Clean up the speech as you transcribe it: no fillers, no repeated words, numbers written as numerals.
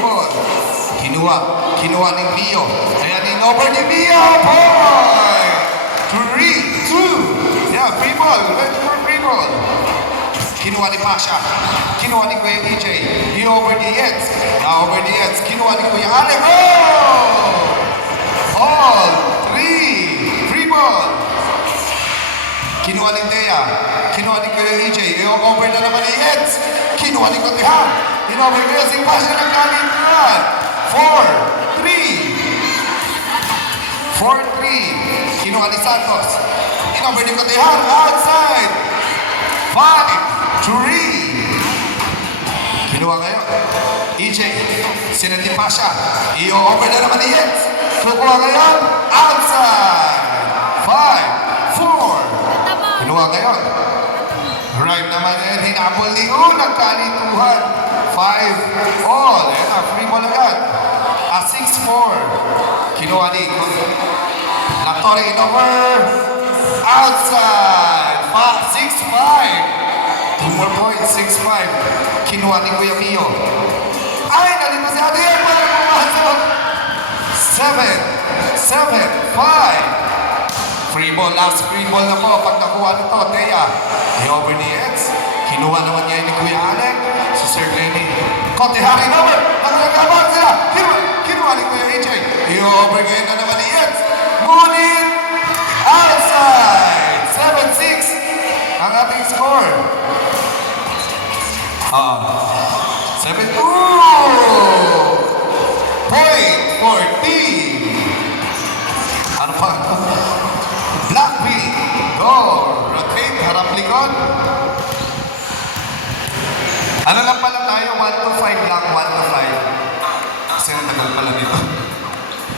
ball. Kinuha ni Mio. Ayan, in-over ni Mio. Point! 3, 2. Yeah, free ball. Let's go free ball. Kinuha ni Pasha. Kinuha ni Kuya EJ. I-over ni Eds. Na-over ni Eds. Kinuha ni Kuya Alec. Oh! Ball. 3. Free ball. Kinuha ni Thea. Kinuha ni Kuya EJ. I-over na naman ni Eds. Kinuha ni Kotihan. In-over niya si Pasha ng kalintuan. 4-3. Kinuha ni Santos. In-over ni Kotihan. Outside. 5-3. Kinuha ngayon. EJ. Sinad ni Pasha. I-over na naman ni Eds. Kukuha ngayon. Outside. 5-4. Kinuha ngayon. Right naman yan. Hinabol ni unang kalituhan. 5-all. Ayan na. Free ball agad. 6-4. Kinuha ni Lactore in-over. Outside. 6-5. 2 more points. 6-5. Kinuha ni Kuya Mio. Ay, nalito si Adiel. Para pumasok. 7-5. Free ball. Last free ball na po. Pag nakuha nito, Thea. I-over ni Eds. Kinuha naman niya ni Kuya Alec. Si Sir Lenny. Kotihan in-over. Nakalagabang sila. Kinuha ni Kuya EJ. I-over ngayon na naman ni Eds. Ngunit, outside. 7-6. Ang ating score. 7-2. Point 14. Ano pa? Blackpink. Go. Rotate. Harap likod. Ano lang pala tayo? 1-5 lang. 1-5. Kasi natagal pala dito.